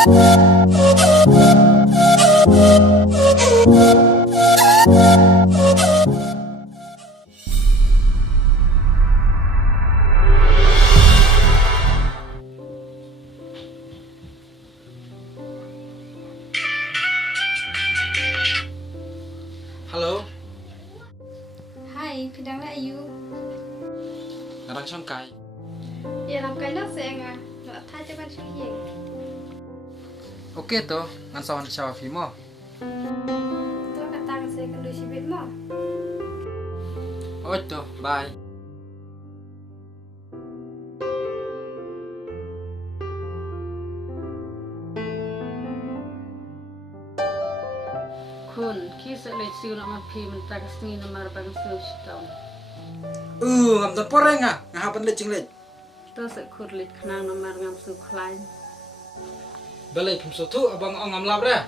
Halo, Hai, pindah nak you. ngarang sangkai. Ya làm cái đó sẽ ngà, nó thay cho bạn suy nghĩ. Oke to, ngan sawan siya mo. Tôi kata kan saya kan doi sibit mo. Oh to, bye. Kun, kisah siu nak mapi mentak sini nomor bang siu setahun. Ngam tan poreng ngahapan lecing lec. Tu sekur lit kenang nomor ngam siu klain. Balai pum sotu abang ngam labra.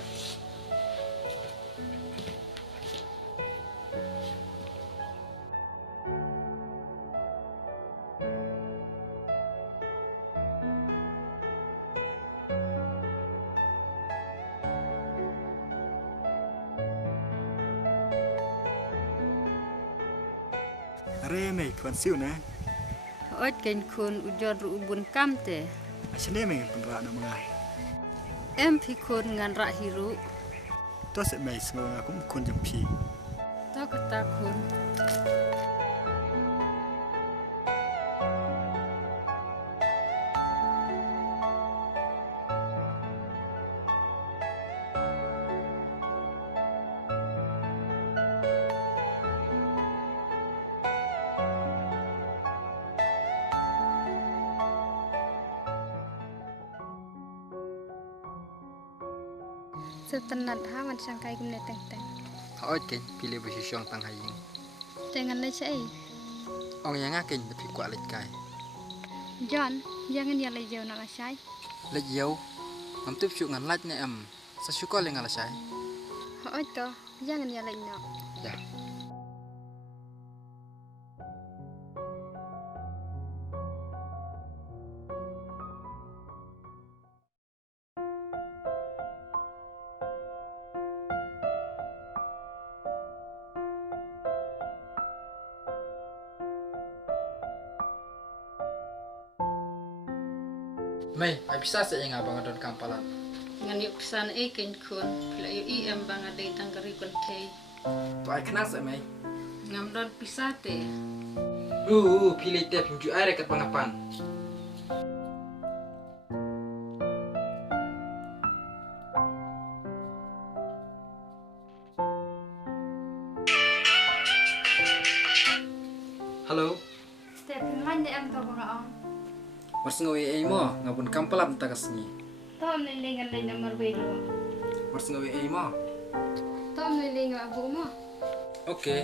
Are mei kwan siu na. Oi ken kun ujar ubun kam te. Asne mei penra na mangai. Em pi kun ngan rak hiru. To se mei smo aku kun jam pi. Tu kata kun. Setenat ha man sangkai kumne teng-teng. Oi ken pilih besi syong tang haying. Jangan le cai. Ong yang ken tapi kwa lec kai. John, jangan ya le jauh nak lasai. Lec yau. Ngam tup syuk ngan lec ne am. Sasyuko le ngalasai. Oi to, jangan ya le nak. Ya. Mei, ai bisa sa yang abang adon kampalan. Ngan yuk kesan ken kun. Pila yuk em bang ada tangkari kun te. Tu ai kenal sa mei. Ngam don pisah te. Pilih teh pinju ai rekat pangapan. Halo, Step lain ni am to bang. wars ngawi ai mo ngabun kampalam tagasngi. Tom ni lengan le nomor belu. Wars ngawi ai mo. Tom ni lengan abu mo. Oke.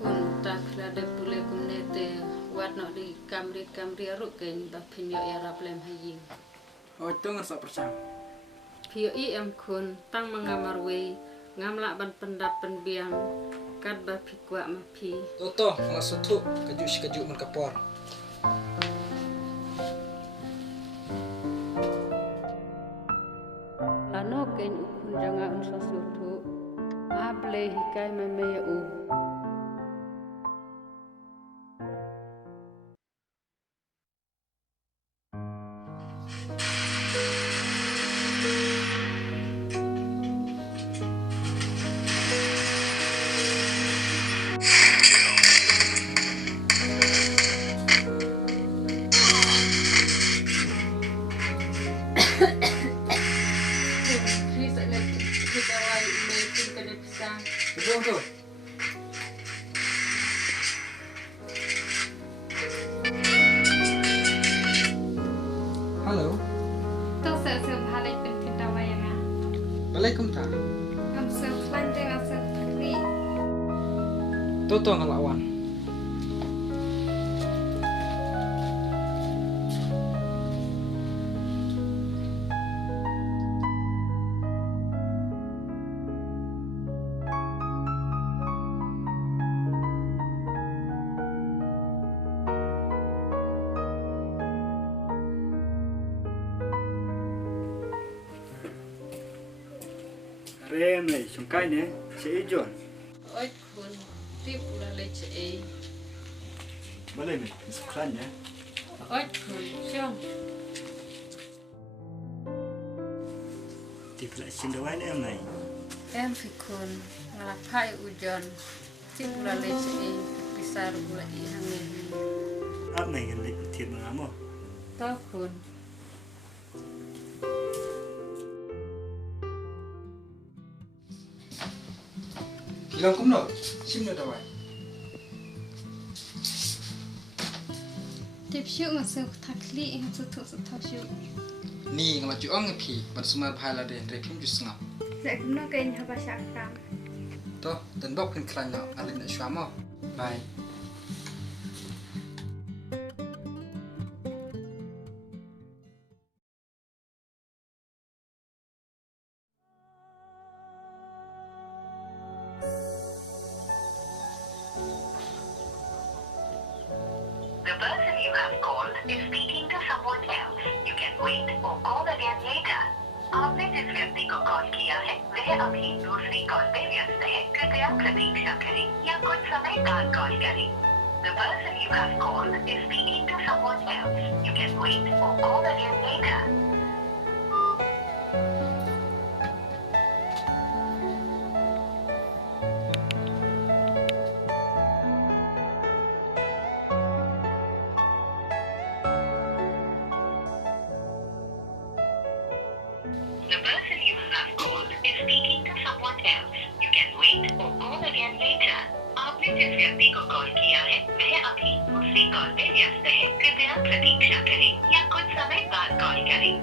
Kun tak ada pulai kumne te. Wat nak di kamri aruk ken bapin yuk ya rablem haying. Oh itu ngan sa percam. Pio em kun tang mengamar we ngamla ban pendap penbiang kad bapi kuat mapi. Toto, mga sutu, kaju man kapor. Lano ken ukun janga unsa sutu. Able hikai memeya u. Betul tu. Halo, To se se bhalai pen pindah wayang ah. Waalaikumsalam. Am se lain dengan se kri. Toto ngelawan. mày trong cái nè sẽ John oi kun ti pula le che bữa nay mày sắp khăn nhé oi kun chong thì lại xin đâu anh em này em fi kun ngala pai ujon ti pula le che pisar pula I hangi áp mày gần lịch thiệt mà lắm không to kun Bilang kum no, sim no dawai. Tiếp xúc mà sự thật lý sự thuộc sự thật sự Ni ngala ju ang phi, ban sumar phala de rephim ju sngam. dạy cũng nó kênh hợp bà sáng tăng To, dan bok kin klan no, alin na shwamo. Bye. The person you have called is speaking to someone else. You can wait or call again later. आपने जिस व्यक्ति को कॉल किया है वह अभी दूसरी कॉल पे व्यस्त है कृपया प्रतीक्षा करें या कुछ समय बाद कॉल करें The person you have called is speaking to someone else. You can wait or call again later. The person you have called is speaking to someone else. You can wait or call again later. आपने जिस व्यक्ति को कॉल किया है वह अभी दूसरी कॉल पे व्यस्त है कृपया प्रतीक्षा करें या कुछ समय बाद कॉल करें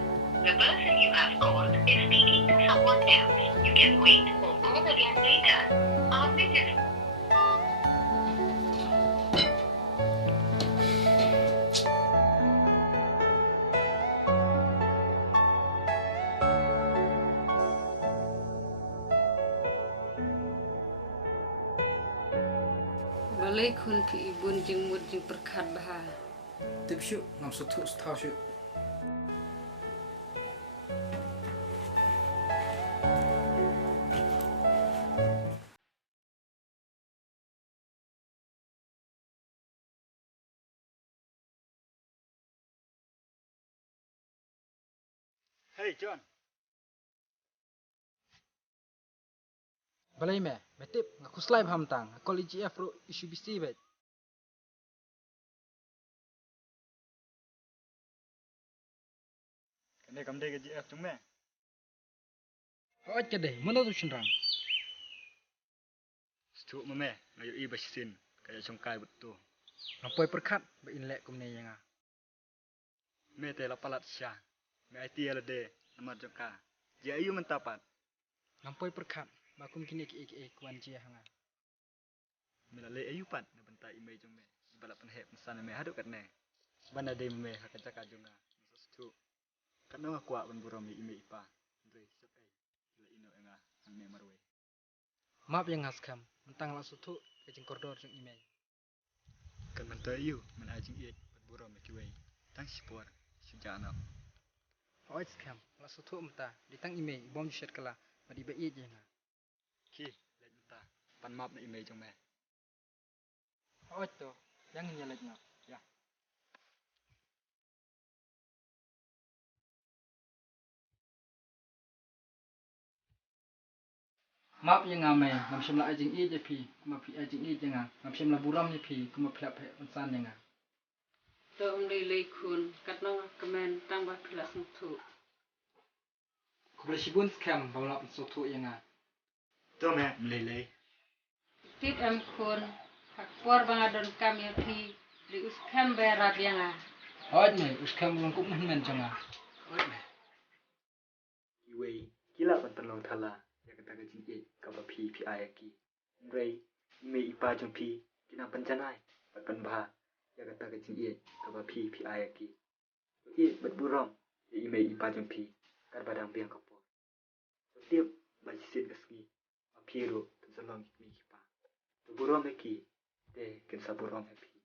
The person you have called is speaking to someone else. You can wait or call again later. आपने जिस balai kun pi ibun jing mut jing perkhat bah Tip shu ngam su thu thau shu. hey John Balai me, metip ngaku slai pham tang, college afro isu bisi bet. cái này cầm đây cái gì chúng mày Oj ke de, mana tu chinrang. Setuk mame ngayu I basin kayak trong cái betul Ngampoi perkhat ba in lek kum ne yanga. me te la palat sya me IT LD nama trong cái dia ayu mentapat Ngampoi perkhat ba kum kini ki kwan ji hanga. me la le ayu pat na bentai email trong me balap pen hep sana me haduk kat ne bana de me hakajaka jonga setuk kan no kuat ben buram email ipa ndre sep ai la ino enga ang me marwe Maaf yang ngaskam, mentang la sutu ke jing koridor jing email. kan bentai ayu men ajing I ben buram me kiwei tang sipor sujana Oj skam, la sutu mta, ditang email bom shet kala, ba di ba I jenga. ki le menta pan map na email trong me Oj to, yang nyelek na. ya Maaf yang ngame, ngam shim la ajing I je pi, kuma pi ajing I jenga, ngam shim la buram ni pi, kuma phlap phe unsan jenga. to umli le kun kat no kamen tang ba pila sung thu Kubla shibun skam ba la sutu yanga. to me le le tit em kun hak por bangadon kam ya pi di us kam berat yanga Oj me, uskam long kum men jenga. oi me kiwei kila pan terlong thala ya kata ka jing I ka ba pi pi ai ki ndrei email ipa trong pi kina panjanai pan ba ya kata ka jing I ka ba pi pi ai ki I bet buram ya email ipa trong pi kar badang biang ka po tiap ba jisin kaski ma pi ro tu salong mi ki pa tu buram ki te ken sa buram ki